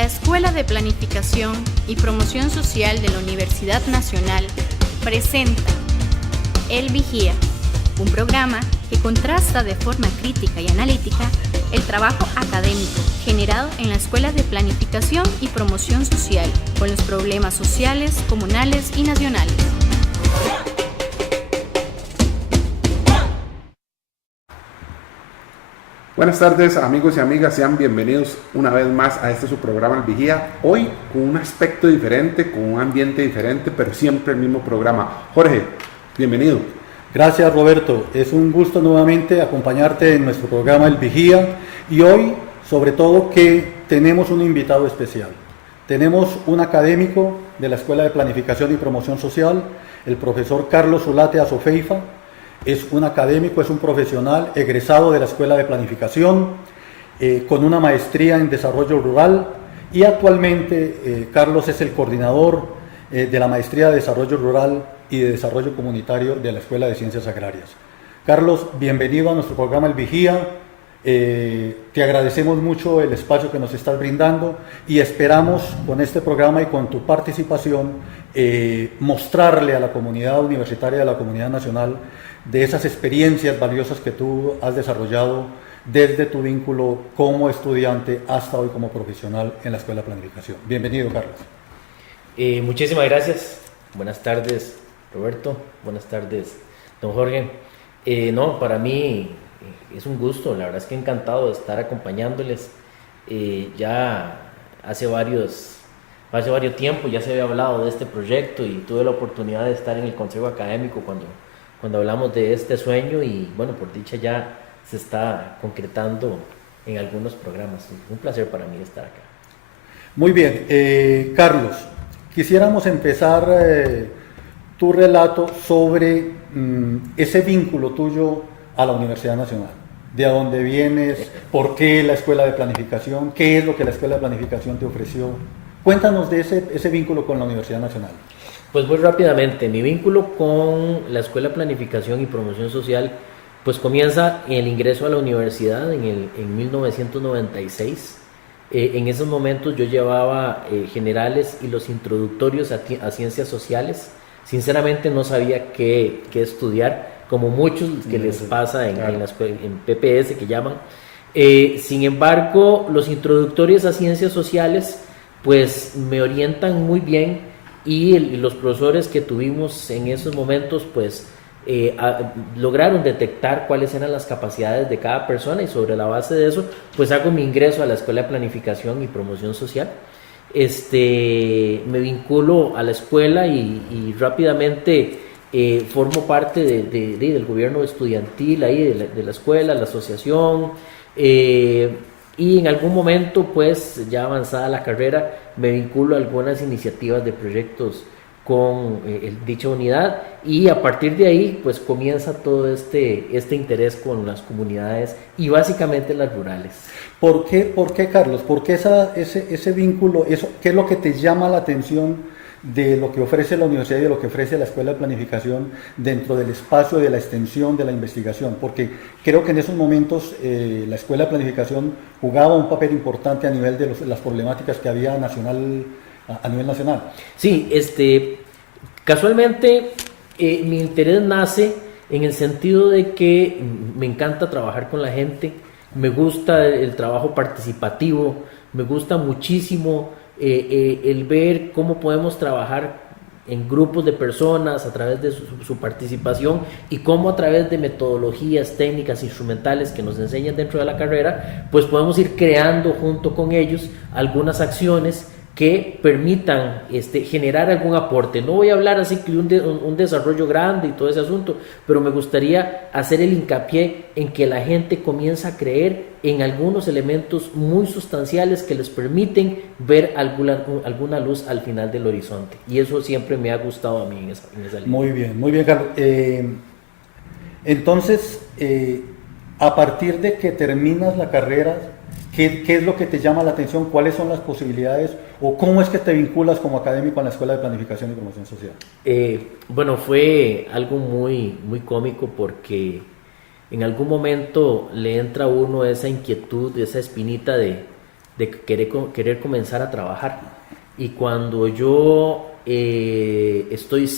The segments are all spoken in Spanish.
La Escuela de Planificación y Promoción Social de la Universidad Nacional presenta El Vigía, un programa que contrasta de forma crítica y analítica el trabajo académico generado en la Escuela de Planificación y Promoción Social con los problemas sociales, comunales y nacionales. Buenas tardes, amigos y amigas, sean bienvenidos una vez más a su programa El Vigía. Hoy con un aspecto diferente, con un ambiente diferente, pero siempre el mismo programa. Jorge, bienvenido. Gracias, Roberto, es un gusto nuevamente acompañarte en nuestro programa El Vigía, y hoy sobre todo que tenemos un invitado especial. Tenemos un académico de la Escuela de Planificación y Promoción Social, el profesor Carlos Zulate Azofeifa. Es un académico, es un profesional egresado de la Escuela de Planificación, con una maestría en Desarrollo Rural, y actualmente Carlos es el coordinador de la Maestría de Desarrollo Rural y de Desarrollo Comunitario de la Escuela de Ciencias Agrarias. Carlos, bienvenido a nuestro programa El Vigía. Te agradecemos mucho el espacio que nos estás brindando y esperamos con este programa y con tu participación mostrarle a la comunidad universitaria, a la comunidad nacional, de esas experiencias valiosas que tú has desarrollado desde tu vínculo como estudiante hasta hoy como profesional en la Escuela de Planificación. Bienvenido, Carlos. Muchísimas gracias. Buenas tardes, Roberto. Buenas tardes, don Jorge. Para mí es un gusto, la verdad es que encantado de estar acompañándoles. Ya hace varios tiempo ya se había hablado de este proyecto y tuve la oportunidad de estar en el Consejo Académico cuando hablamos de este sueño, y bueno, por dicha ya se está concretando en algunos programas. Un placer para mí estar acá. Muy bien, Carlos, quisiéramos empezar tu relato sobre ese vínculo tuyo a la Universidad Nacional. ¿De dónde vienes? ¿Por qué la Escuela de Planificación? ¿Qué es lo que la Escuela de Planificación te ofreció? Cuéntanos de ese vínculo con la Universidad Nacional. Pues muy rápidamente, mi vínculo con la Escuela de Planificación y Promoción Social pues comienza en el ingreso a la universidad en 1996. En esos momentos yo llevaba generales y los introductorios a ciencias sociales. Sinceramente no sabía qué estudiar, como muchos que les pasa en PPS que llaman. Sin embargo, los introductorios a ciencias sociales pues me orientan muy bien, y los profesores que tuvimos en esos momentos pues lograron detectar cuáles eran las capacidades de cada persona, y sobre la base de eso pues hago mi ingreso a la Escuela de Planificación y Promoción Social. Me vinculo a la escuela y rápidamente formo parte del gobierno estudiantil ahí de la escuela, la asociación, y en algún momento pues ya avanzada la carrera me vinculo a algunas iniciativas de proyectos con dicha unidad, y a partir de ahí pues comienza todo este interés con las comunidades y básicamente las rurales. ¿Por qué, Carlos? ¿Por qué ese vínculo? ¿Qué es lo que te llama la atención de lo que ofrece la universidad y de lo que ofrece la Escuela de Planificación dentro del espacio de la extensión de la investigación? Porque creo que en esos momentos la Escuela de Planificación jugaba un papel importante a nivel de las problemáticas que había a nivel nacional. Sí, casualmente mi interés nace en el sentido de que me encanta trabajar con la gente, me gusta el trabajo participativo, me gusta muchísimo el ver cómo podemos trabajar en grupos de personas a través de su participación, y cómo a través de metodologías, técnicas, instrumentales que nos enseñan dentro de la carrera, pues podemos ir creando junto con ellos algunas acciones que permitan generar algún aporte. No voy a hablar así que un desarrollo grande y todo ese asunto, pero me gustaría hacer el hincapié en que la gente comienza a creer en algunos elementos muy sustanciales que les permiten ver alguna luz al final del horizonte, y eso siempre me ha gustado a mí en esa línea. Muy bien, Carlos. Entonces, a partir de que terminas la carrera, ¿qué es lo que te llama la atención? ¿Cuáles son las posibilidades? ¿O cómo es que te vinculas como académico en la Escuela de Planificación y Promoción Social? Fue algo muy, muy cómico, porque en algún momento le entra a uno esa inquietud, esa espinita de de querer comenzar a trabajar. Y cuando yo estoy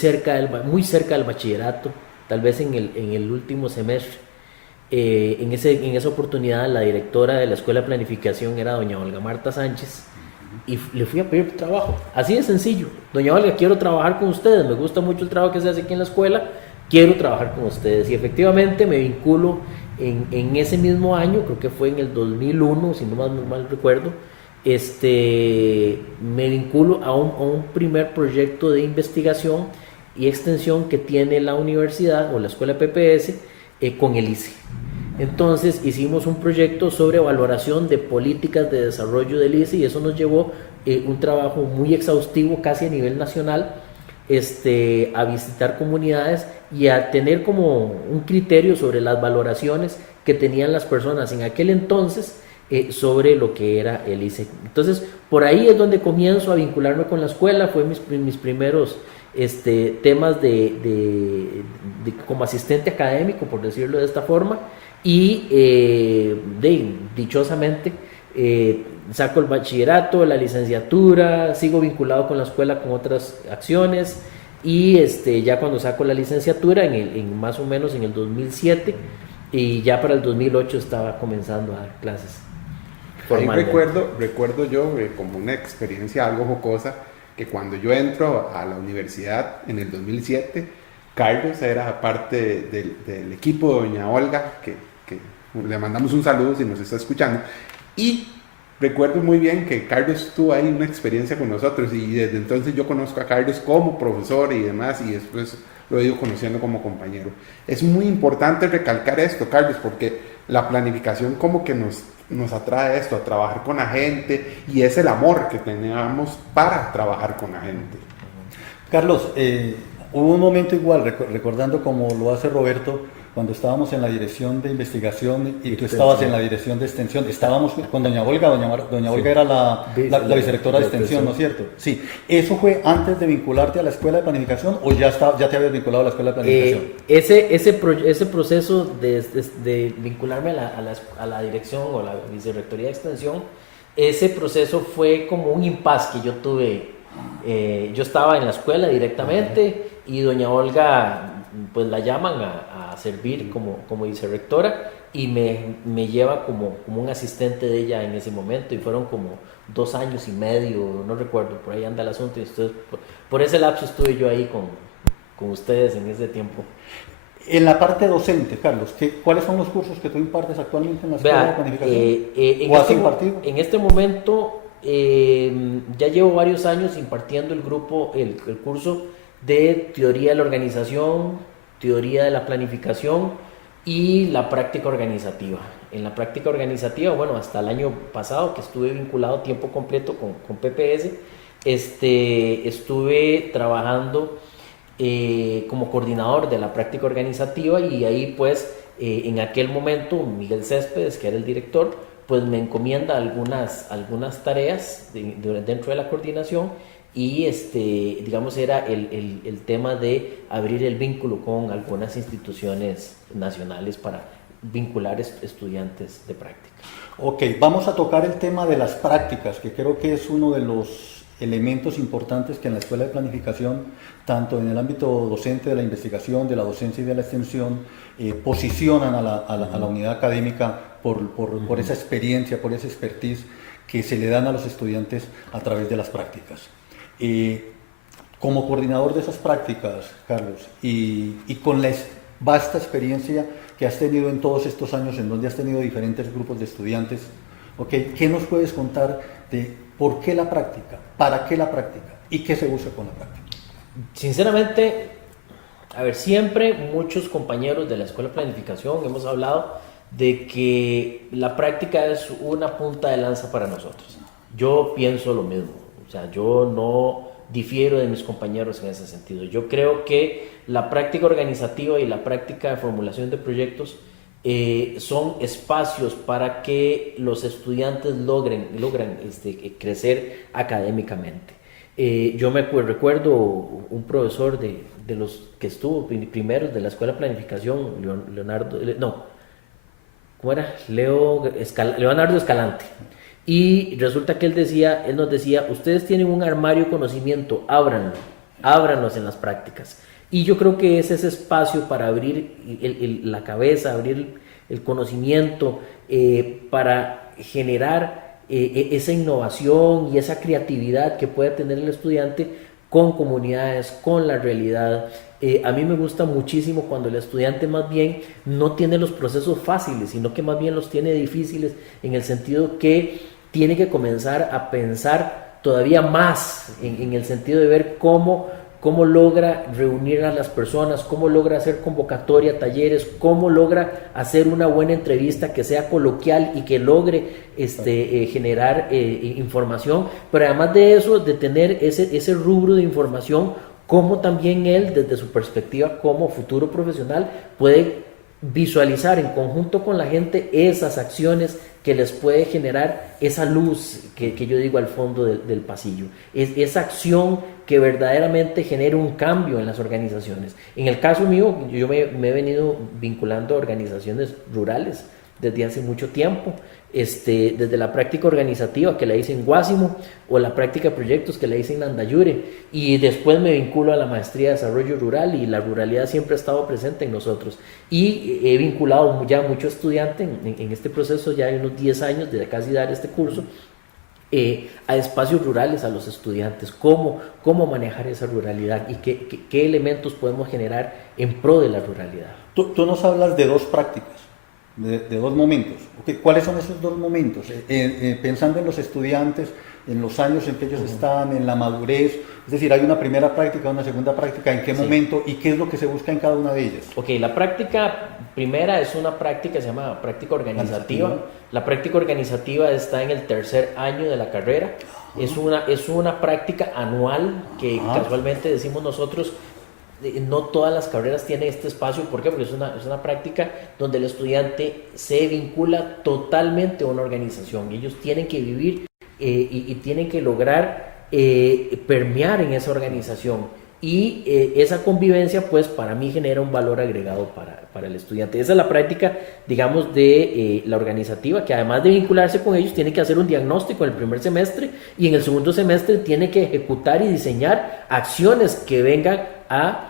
muy cerca del bachillerato, tal vez en el último semestre, en esa oportunidad la directora de la Escuela de Planificación era doña Olga Marta Sánchez, y le fui a pedir trabajo, así de sencillo. Doña Olga, quiero trabajar con ustedes, me gusta mucho el trabajo que se hace aquí en la escuela, quiero trabajar con ustedes. Y efectivamente me vinculo en ese mismo año, creo que fue en el 2001, si no mal recuerdo, me vinculo a un primer proyecto de investigación y extensión que tiene la universidad o la escuela PPS con el ICE. Entonces hicimos un proyecto sobre valoración de políticas de desarrollo del ICE, y eso nos llevó un trabajo muy exhaustivo, casi a nivel nacional, a visitar comunidades y a tener como un criterio sobre las valoraciones que tenían las personas en aquel entonces sobre lo que era el ICE. Entonces, por ahí es donde comienzo a vincularme con la escuela. Fue mis primeros temas de como asistente académico, por decirlo de esta forma, y dichosamente saco el bachillerato, la licenciatura, sigo vinculado con la escuela con otras acciones, y ya cuando saco la licenciatura más o menos en el 2007, y ya para el 2008 estaba comenzando a dar clases. Ahí recuerdo yo como una experiencia algo jocosa, que cuando yo entro a la universidad en el 2007, Carlos era parte del equipo de doña Olga, que le mandamos un saludo si nos está escuchando, y recuerdo muy bien que Carlos tuvo ahí una experiencia con nosotros, y desde entonces yo conozco a Carlos como profesor y demás, y después lo he ido conociendo como compañero. Es muy importante recalcar esto, Carlos, porque la planificación como que nos atrae esto, a trabajar con la gente, y es el amor que tenemos para trabajar con la gente. Carlos, hubo un momento igual, recordando como lo hace Roberto, cuando estábamos en la dirección de investigación y tú estabas en la dirección de extensión, estábamos con doña Olga. Doña Olga era la vicerrectora de extensión, ¿no es cierto? Sí. ¿Eso fue antes de vincularte a la escuela de planificación o ya te habías vinculado a la escuela de planificación? Ese proceso de vincularme a la dirección o la vicerrectoría de extensión, ese proceso fue como un impasse que yo tuve. Yo estaba en la escuela directamente, y doña Olga pues la llaman a servir como vicerrectora, y me lleva como un asistente de ella en ese momento, y fueron como 2 años y medio, no recuerdo, por ahí anda el asunto. Y entonces por ese lapso estuve yo ahí con ustedes en ese tiempo. En la parte docente, Carlos, ¿cuáles son los cursos que tú impartes actualmente en la escuela de planificación? ¿O has impartido? En este momento ya llevo varios años impartiendo el curso de teoría de la organización, teoría de la planificación y la práctica organizativa. En la práctica organizativa, bueno, hasta el año pasado, que estuve vinculado a tiempo completo con PPS, estuve trabajando como coordinador de la práctica organizativa, y ahí pues en aquel momento Miguel Céspedes, que era el director, pues me encomienda algunas tareas dentro de la coordinación, y digamos era el tema de abrir el vínculo con algunas instituciones nacionales para vincular estudiantes de práctica. Ok, vamos a tocar el tema de las prácticas, que creo que es uno de los elementos importantes que en la escuela de planificación, tanto en el ámbito docente de la investigación, de la docencia y de la extensión, posicionan a la unidad académica por esa experiencia, por esa expertise que se le dan a los estudiantes a través de las prácticas. Como coordinador de esas prácticas, Carlos, y con la vasta experiencia que has tenido en todos estos años, en donde has tenido diferentes grupos de estudiantes, ¿okay? ¿Qué nos puedes contar de por qué la práctica, para qué la práctica y qué se usa con la práctica? Sinceramente, siempre muchos compañeros de la Escuela de Planificación hemos hablado de que la práctica es una punta de lanza para nosotros. Yo pienso lo mismo. O sea, yo no difiero de mis compañeros en ese sentido. Yo creo que la práctica organizativa y la práctica de formulación de proyectos son espacios para que los estudiantes logran crecer académicamente. Yo me recuerdo un profesor de los que estuvo primeros de la Escuela de Planificación, Leonardo Escalante. Y resulta que él nos decía, ustedes tienen un armario de conocimiento, ábranlos en las prácticas. Y yo creo que es ese espacio para abrir la cabeza, abrir el conocimiento, para generar esa innovación y esa creatividad que puede tener el estudiante con comunidades, con la realidad. A mí me gusta muchísimo cuando el estudiante más bien no tiene los procesos fáciles, sino que más bien los tiene difíciles, en el sentido que tiene que comenzar a pensar todavía más, en el sentido de ver cómo logra reunir a las personas, cómo logra hacer convocatoria, talleres, cómo logra hacer una buena entrevista que sea coloquial y que logre generar información, pero además de eso, de tener ese rubro de información, cómo también él, desde su perspectiva como futuro profesional, puede visualizar en conjunto con la gente esas acciones que les puede generar esa luz que yo digo al fondo del pasillo, esa acción que verdaderamente genere un cambio en las organizaciones. En el caso mío, yo me he venido vinculando a organizaciones rurales desde hace mucho tiempo, desde la práctica organizativa que la hice en Guásimo, o la práctica de proyectos que la hice en Andayure, y después me vinculo a la maestría de desarrollo rural, y la ruralidad siempre ha estado presente en nosotros, y he vinculado ya mucho estudiante en este proceso, ya hay unos 10 años de casi dar este curso, a espacios rurales, a los estudiantes, cómo manejar esa ruralidad y qué elementos podemos generar en pro de la ruralidad. Tú nos hablas de dos prácticas, de dos momentos. Okay, ¿cuáles son esos dos momentos? Pensando en los estudiantes, en los años en que ellos están, en la madurez, es decir, hay una primera práctica, una segunda práctica, ¿en qué momento y qué es lo que se busca en cada una de ellas? Ok, la práctica primera es una práctica, se llama práctica organizativa. La práctica organizativa está en el tercer año de la carrera. Es una práctica anual que casualmente decimos nosotros. No todas las carreras tienen este espacio. ¿Por qué? Porque es una práctica donde el estudiante se vincula totalmente a una organización. Ellos tienen que vivir y tienen que lograr permear en esa organización. Y esa convivencia, pues, para mí genera un valor agregado para el estudiante. Esa es la práctica, digamos, de la organizativa, que además de vincularse con ellos, tiene que hacer un diagnóstico en el primer semestre, y en el segundo semestre tiene que ejecutar y diseñar acciones que vengan a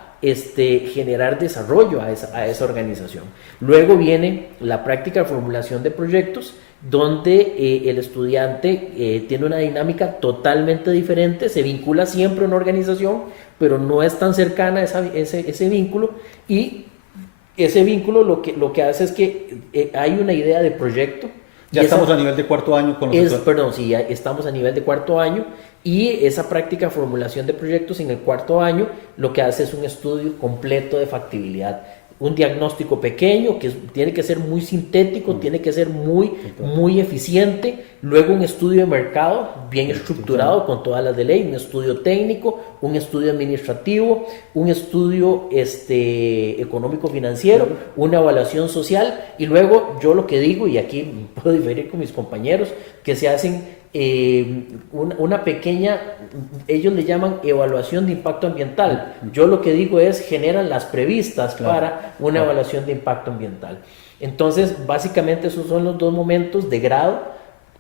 generar desarrollo a esa organización. Luego viene la práctica de formulación de proyectos, donde el estudiante tiene una dinámica totalmente diferente, se vincula siempre a una organización, pero no es tan cercana a ese vínculo, y ese vínculo lo que hace es que hay una idea de proyecto. Ya estamos a nivel de cuarto año con los Perdón, sí, ya estamos a nivel de cuarto año, y esa práctica de formulación de proyectos en el cuarto año lo que hace es un estudio completo de factibilidad. Un diagnóstico pequeño que tiene que ser muy sintético, tiene que ser muy eficiente. Luego un estudio de mercado bien estructurado con todas las de ley, un estudio técnico, un estudio administrativo, un estudio económico-financiero, una evaluación social, y luego yo lo que digo, y aquí puedo diferir con mis compañeros, que se hacen una pequeña, ellos le llaman evaluación de impacto ambiental. Yo lo que digo es generan las previstas para una evaluación de impacto ambiental. Entonces, básicamente esos son los dos momentos de grado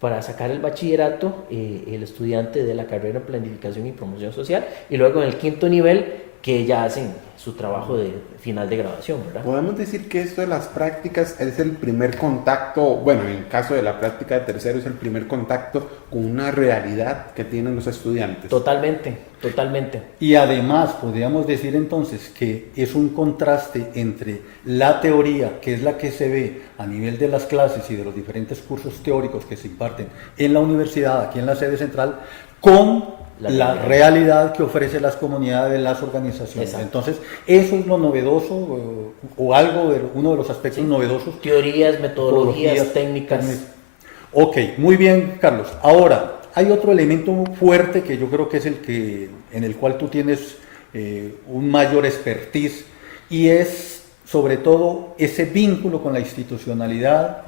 para sacar el bachillerato, el estudiante de la carrera en planificación y promoción social, y luego en el quinto nivel que ya hacen su trabajo de final de graduación, ¿verdad? Podemos decir que esto de las prácticas es el primer contacto, bueno, en el caso de la práctica de tercero es el primer contacto con una realidad que tienen los estudiantes. Totalmente. Y además podríamos decir entonces que es un contraste entre la teoría, que es la que se ve a nivel de las clases y de los diferentes cursos teóricos que se imparten en la universidad, aquí en la sede central, con la realidad que ofrece las comunidades, las organizaciones. Exacto. Entonces, eso es lo novedoso, o algo uno de los aspectos novedosos. Teorías, metodologías, técnicas. Ok, muy bien, Carlos. Ahora, hay otro elemento fuerte que yo creo que es en el cual tú tienes un mayor expertise, y es sobre todo ese vínculo con la institucionalidad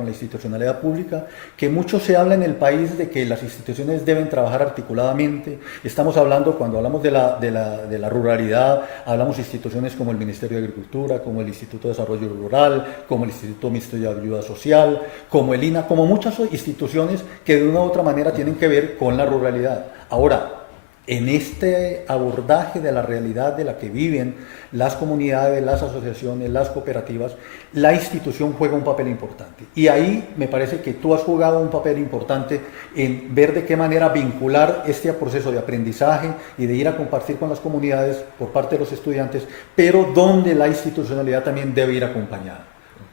pública, que mucho se habla en el país de que las instituciones deben trabajar articuladamente. Estamos hablando, cuando hablamos de la ruralidad, hablamos de instituciones como el Ministerio de Agricultura, como el Instituto de Desarrollo Rural, como el Instituto Mixto de Ayuda Social, como el INA, como muchas instituciones que de una u otra manera tienen que ver con la ruralidad. Ahora, en este abordaje de la realidad de la que viven las comunidades, las asociaciones, las cooperativas, la institución juega un papel importante. Y ahí me parece que tú has jugado un papel importante en ver de qué manera vincular este proceso de aprendizaje y de ir a compartir con las comunidades por parte de los estudiantes, pero donde la institucionalidad también debe ir acompañada.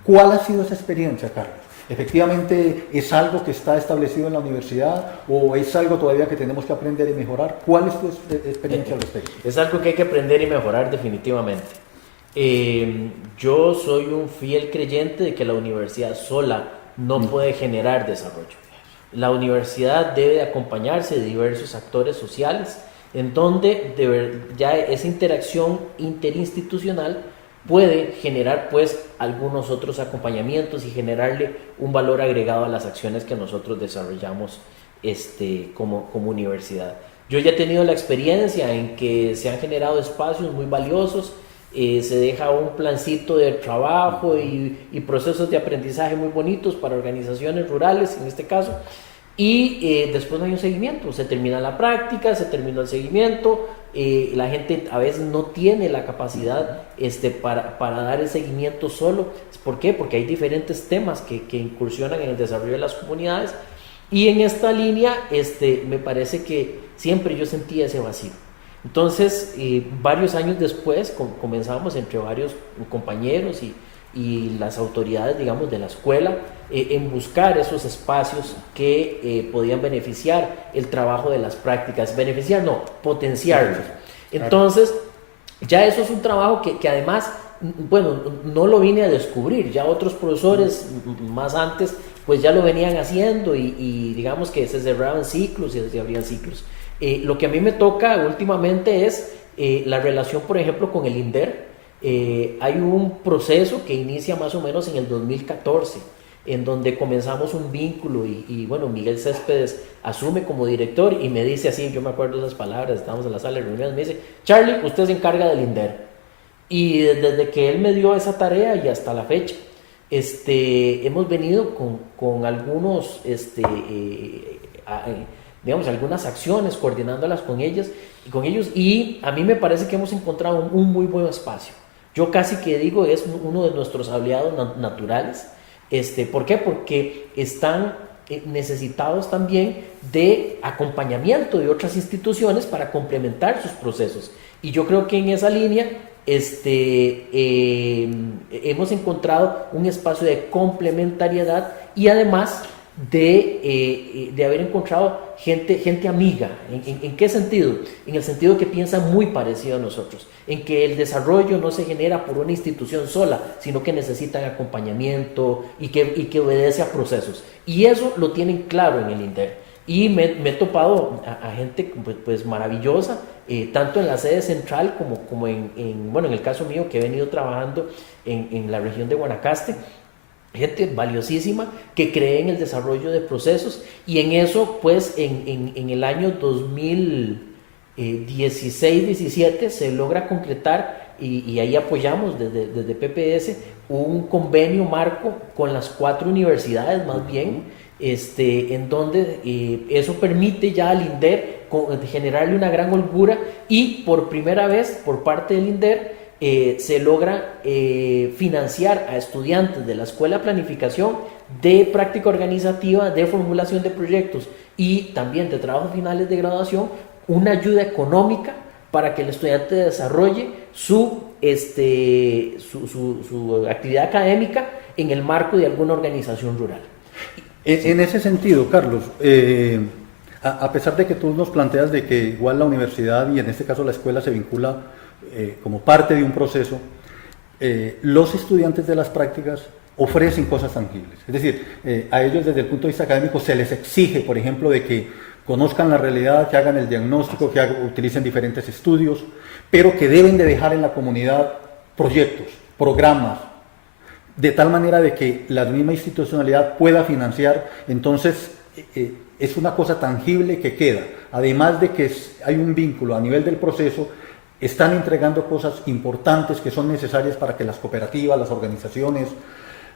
¿Cuál ha sido esa experiencia, Carlos? ¿Efectivamente es algo que está establecido en la universidad o es algo todavía que tenemos que aprender y mejorar? ¿Cuál es tu experiencia al respecto? Es algo que hay que aprender y mejorar definitivamente. Yo soy un fiel creyente de que la universidad sola no puede generar desarrollo. La universidad debe acompañarse de diversos actores sociales en donde ya esa interacción interinstitucional puede generar pues algunos otros acompañamientos y generarle un valor agregado a las acciones que nosotros desarrollamos como universidad. Yo ya he tenido la experiencia en que se han generado espacios muy valiosos, se deja un plancito de trabajo y procesos de aprendizaje muy bonitos para organizaciones rurales en este caso, y después no hay un seguimiento, se termina la práctica, se terminó el seguimiento. La gente a veces no tiene la capacidad para dar el seguimiento solo. ¿Por qué? Porque hay diferentes temas que incursionan en el desarrollo de las comunidades, y en esta línea me parece que siempre yo sentía ese vacío. Entonces, varios años después comenzamos entre varios compañeros y las autoridades, digamos, de la escuela, en buscar esos espacios que podían beneficiar el trabajo de las prácticas. Beneficiar, no, potenciarlos. Entonces, ya eso es un trabajo que además, bueno, no lo vine a descubrir, ya otros profesores más antes, pues ya lo venían haciendo y digamos que se cerraban ciclos y se abrían ciclos. Lo que a mí me toca últimamente es la relación, por ejemplo, con el INDER. Hay un proceso que inicia más o menos en el 2014, en donde comenzamos un vínculo y bueno, Miguel Céspedes asume como director y me dice así, yo me acuerdo de esas palabras, estábamos en la sala de reuniones, me dice: Charlie, usted se encarga del INDER. Y desde que él me dio esa tarea y hasta la fecha, hemos venido con algunos, digamos, algunas acciones, coordinándolas con ellos, y a mí me parece que hemos encontrado un muy buen espacio. Yo casi que digo, es uno de nuestros aliados naturales. ¿Por qué? Porque están necesitados también de acompañamiento de otras instituciones para complementar sus procesos. Y yo creo que en esa línea hemos encontrado un espacio de complementariedad y además de haber encontrado gente amiga. ¿En qué sentido? En el sentido que piensa muy parecido a nosotros, en que el desarrollo no se genera por una institución sola, sino que necesitan acompañamiento y que obedece a procesos. Y eso lo tienen claro en el INDER. Y me he topado a gente pues maravillosa, tanto en la sede central como en el caso mío, que he venido trabajando en la región de Guanacaste. Gente valiosísima que cree en el desarrollo de procesos, y en eso pues en el año 2016-17 se logra concretar y ahí apoyamos desde PPS un convenio marco con las 4 universidades más bien, en donde eso permite ya al INDER generarle una gran holgura, y por primera vez por parte del INDER se logra financiar a estudiantes de la Escuela de Planificación, de práctica organizativa, de formulación de proyectos y también de trabajos finales de graduación, una ayuda económica para que el estudiante desarrolle su actividad académica en el marco de alguna organización rural. En ese sentido, Carlos, a pesar de que tú nos planteas de que igual la universidad y en este caso la escuela se vincula como parte de un proceso, los estudiantes de las prácticas ofrecen cosas tangibles. Es decir, a ellos desde el punto de vista académico se les exige, por ejemplo, de que conozcan la realidad, que hagan el diagnóstico, que utilicen diferentes estudios, pero que deben de dejar en la comunidad proyectos, programas, de tal manera de que la misma institucionalidad pueda financiar. Entonces, es una cosa tangible que queda. Además de que hay un vínculo a nivel del proceso, están entregando cosas importantes que son necesarias para que las cooperativas, las organizaciones,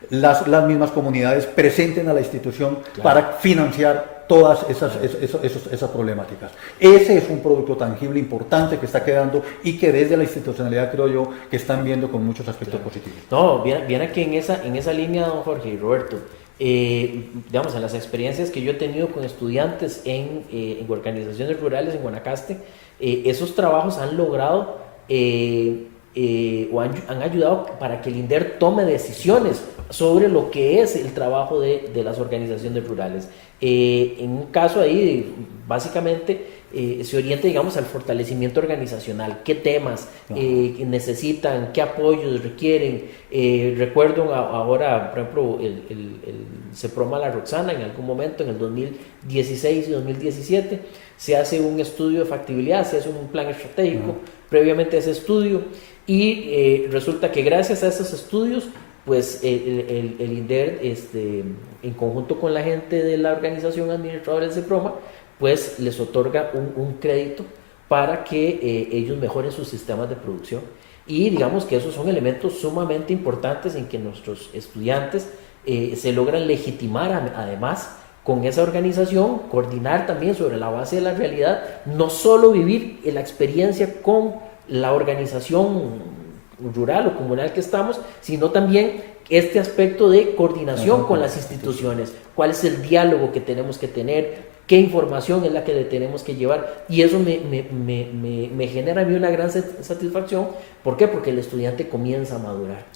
las mismas comunidades presenten a la institución, claro, para financiar todas esas problemáticas. Ese es un producto tangible importante que está quedando y que desde la institucionalidad creo yo que están viendo con muchos aspectos, claro, positivos. No, bien aquí en esa línea, don Jorge y Roberto, digamos, en las experiencias que yo he tenido con estudiantes en organizaciones rurales en Guanacaste, esos trabajos han logrado o han ayudado para que el INDER tome decisiones sobre lo que es el trabajo de las organizaciones rurales. En un caso ahí, básicamente, se orienta, digamos, al fortalecimiento organizacional, qué temas necesitan, qué apoyos requieren. Recuerdo ahora, por ejemplo, el CEPROMA La Roxana, en algún momento, en el 2016 y 2017, se hace un estudio de factibilidad, se hace un plan estratégico previamente a ese estudio, y resulta que gracias a esos estudios, pues el INDER, en conjunto con la gente de la organización administradora del CEPROMA, pues les otorga un crédito para que ellos mejoren sus sistemas de producción. Y digamos que esos son elementos sumamente importantes en que nuestros estudiantes se logran legitimar además con esa organización, coordinar también sobre la base de la realidad, no solo vivir la experiencia con la organización rural o comunal que estamos, sino también este aspecto de coordinación con las instituciones, cuál es el diálogo que tenemos que tener, qué información es la que le tenemos que llevar, y eso me genera a mí una gran satisfacción. ¿Por qué? Porque el estudiante comienza a madurar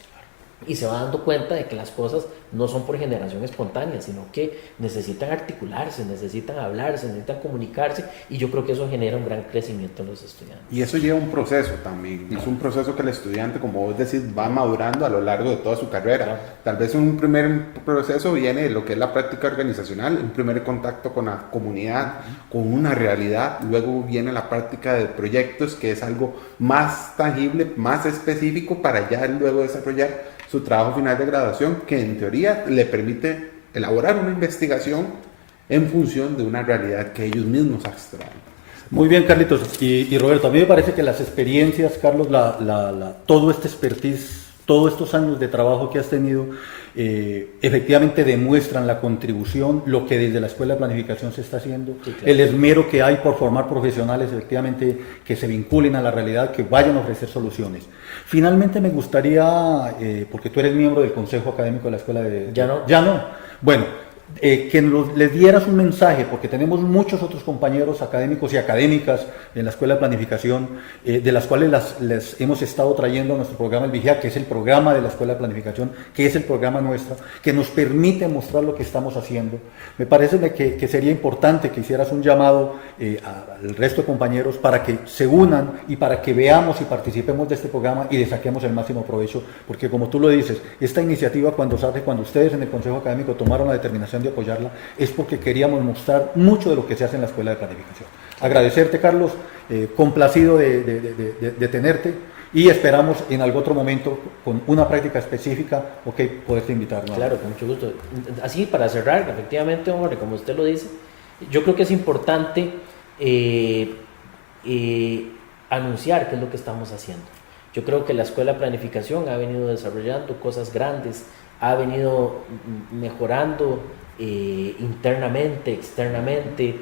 y se va dando cuenta de que las cosas no son por generación espontánea, sino que necesitan articularse, necesitan hablarse, necesitan comunicarse, y yo creo que eso genera un gran crecimiento en los estudiantes. Y eso lleva un proceso también, es un proceso que el estudiante, como vos decís, va madurando a lo largo de toda su carrera. Claro. Tal vez un primer proceso viene de lo que es la práctica organizacional, un primer contacto con la comunidad, con una realidad, luego viene la práctica de proyectos, que es algo más tangible, más específico, para ya luego desarrollar su trabajo final de graduación, que en teoría le permite elaborar una investigación en función de una realidad que ellos mismos extraen. Muy bien, Carlitos y Roberto, a mí me parece que las experiencias, Carlos, todo este expertise, todos estos años de trabajo que has tenido, efectivamente demuestran la contribución, lo que desde la Escuela de Planificación se está haciendo, sí, claro, el esmero que hay por formar profesionales efectivamente que se vinculen a la realidad, que vayan a ofrecer soluciones. Finalmente me gustaría, porque tú eres miembro del Consejo Académico de la Escuela de... Ya no. Ya no. Bueno, que les dieras un mensaje, porque tenemos muchos otros compañeros académicos y académicas en la Escuela de Planificación, de las cuales les hemos estado trayendo a nuestro programa El Vigía, que es el programa de la Escuela de Planificación, que es el programa nuestro, que nos permite mostrar lo que estamos haciendo. Me parece que sería importante que hicieras un llamado al resto de compañeros para que se unan y para que veamos y participemos de este programa y le saquemos el máximo provecho, porque como tú lo dices, esta iniciativa cuando ustedes en el Consejo Académico tomaron la determinación de apoyarla, es porque queríamos mostrar mucho de lo que se hace en la Escuela de Planificación. Agradecerte, Carlos, complacido de tenerte, y esperamos en algún otro momento con una práctica específica, poderte invitar. Claro, con mucho gusto. Así, para cerrar, efectivamente, hombre, como usted lo dice, yo creo que es importante anunciar qué es lo que estamos haciendo. Yo creo que la Escuela de Planificación ha venido desarrollando cosas grandes, ha venido mejorando internamente, externamente.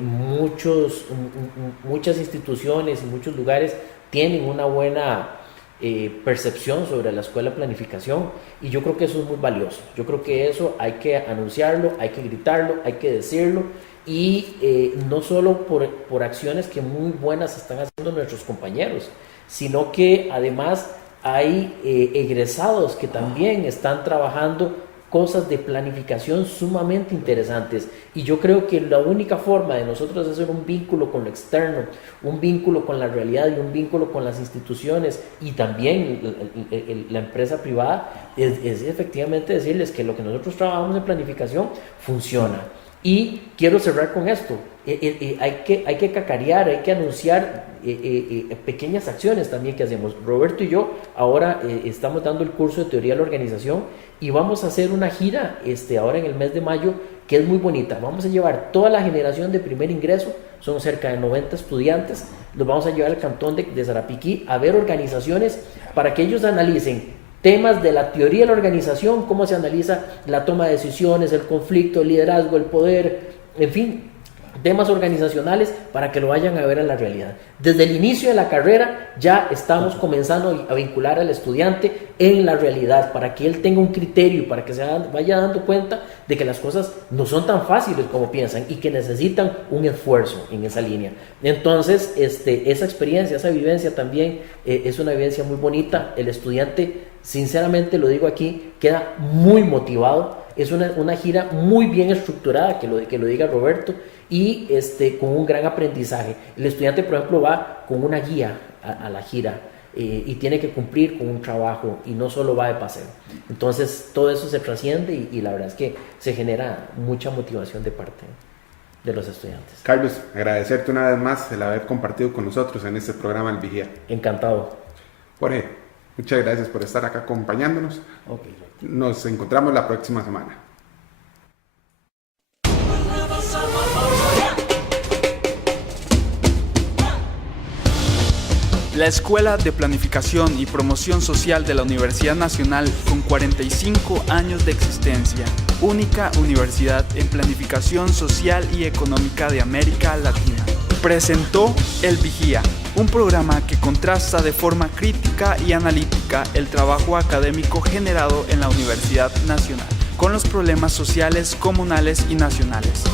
Muchas instituciones y muchos lugares tienen una buena percepción sobre la Escuela de Planificación, y yo creo que eso es muy valioso. Yo creo que eso hay que anunciarlo, hay que gritarlo, hay que decirlo, y no solo por acciones que muy buenas están haciendo nuestros compañeros, sino que además hay egresados que también están trabajando cosas de planificación sumamente interesantes, y yo creo que la única forma de nosotros hacer un vínculo con lo externo, un vínculo con la realidad y un vínculo con las instituciones y también la empresa privada es efectivamente decirles que lo que nosotros trabajamos en planificación funciona, Y quiero cerrar con esto. Hay que cacarear, hay que anunciar pequeñas acciones también que hacemos. Roberto y yo ahora estamos dando el curso de teoría de la organización y vamos a hacer una gira ahora en el mes de mayo que es muy bonita. Vamos a llevar toda la generación de primer ingreso, son cerca de 90 estudiantes, los vamos a llevar al cantón de Sarapiquí a ver organizaciones para que ellos analicen temas de la teoría de la organización, cómo se analiza la toma de decisiones, el conflicto, el liderazgo, el poder, en fin, temas organizacionales para que lo vayan a ver en la realidad. Desde el inicio de la carrera ya estamos comenzando a vincular al estudiante en la realidad para que él tenga un criterio, para que se vaya dando cuenta de que las cosas no son tan fáciles como piensan y que necesitan un esfuerzo en esa línea. Entonces, esa experiencia, esa vivencia también es una vivencia muy bonita. El estudiante, sinceramente lo digo aquí, queda muy motivado. Es una gira muy bien estructurada, que lo diga Roberto, y con un gran aprendizaje. El estudiante, por ejemplo, va con una guía a la gira y tiene que cumplir con un trabajo y no solo va de paseo. Entonces todo eso se trasciende y la verdad es que se genera mucha motivación de parte de los estudiantes. Carlos, agradecerte una vez más el haber compartido con nosotros en este programa El Vigía. Encantado. Jorge, muchas gracias por estar acá acompañándonos. Okay. Nos encontramos la próxima semana. La Escuela de Planificación y Promoción Social de la Universidad Nacional, con 45 años de existencia, única universidad en planificación social y económica de América Latina, presentó El Vigía, un programa que contrasta de forma crítica y analítica el trabajo académico generado en la Universidad Nacional con los problemas sociales, comunales y nacionales.